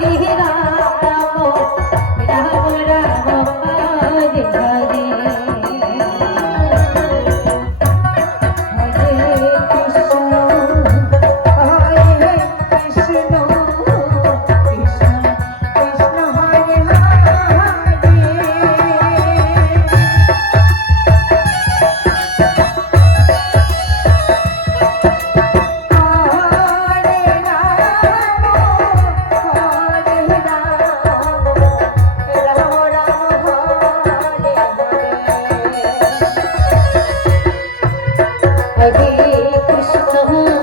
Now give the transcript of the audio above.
Hare Ram Ram Ram Hare Krishna